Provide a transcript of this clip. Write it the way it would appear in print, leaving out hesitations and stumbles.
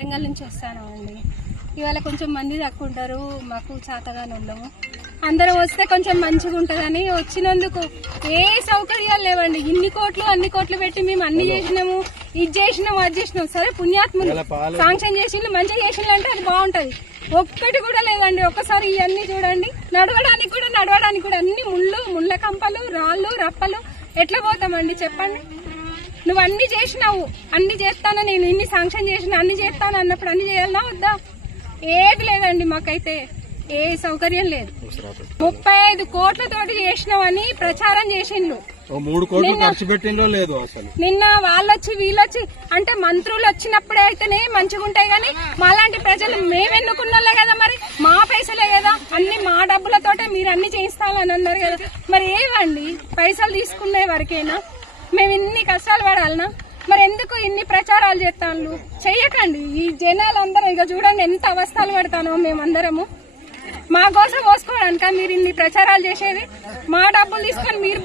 తెలంగాణ నుంచి వస్తానండి. ఇవాళ కొంచెం మంది తక్కువ ఉంటారు, మాకు చేతగానే ఉండము. అందరం వస్తే కొంచెం మంచిగా ఉంటుందని వచ్చినందుకు. ఏ సౌకర్యాలు లేవండి. ఇన్ని కోట్లు అన్ని కోట్లు పెట్టి మేము అన్ని చేసినాము, ఇది చేసినాము అది చేసినాం. సరే పుణ్యాత్ములు శాంక్షన్ చేసిండ్రు, మంచిగా చేసిండ్రు అంటే అది బాగుంటది. ఒక్కటి కూడా లేదండి. ఒక్కసారి ఇవన్నీ చూడండి. నడవడానికి కూడా అన్ని ముళ్ళ కంపలు, రాళ్ళు, రప్పలు. ఎట్లా పోతామండి చెప్పండి? నువ్వు అన్ని చేసినావు, అన్ని చేస్తాను, నేను ఇన్ని శాంక్షన్ చేసిన, అన్ని చేస్తాను అన్నప్పుడు అన్ని చేయాలన్నా వద్దా? ఏది లేదండి. మాకైతే ఏ సౌకర్యం లేదు. 35 కోట్లతోటి చేసినావని ప్రచారం చేసిండ్రు. 3 కోట్లు ఖర్చు పెట్టిందో లేదు అసలు. నిన్న వాళ్ళొచ్చి వీళ్ళొచ్చి అంటే మంత్రులు వచ్చినప్పుడే అయితేనే మంచిగా ఉంటాయి. కానీ మాలాంటి ప్రజలు మేము ఎన్నుకున్నోళ్ళే కదా, మరి మా పైసలే కదా, అన్ని మా డబ్బులతోటే మీరు అన్ని చేయిస్తామని అన్నారు కదా. మరి ఏవండి పైసలు తీసుకునే వరకేనా? మేము ఇన్ని కష్టాలు పడాలనా? మరి ఎందుకు ఇన్ని ప్రచారాలు చేస్తాను? చెయ్యకండి. ఈ జనాలందరూ ఇక చూడండి ఎంత అవస్థలు పడతానో మేమందరము. మా కోసం మోసుకోవడానిక మీరు ఇన్ని ప్రచారాలు చేసేది? మా డబ్బులు తీసుకొని మీరు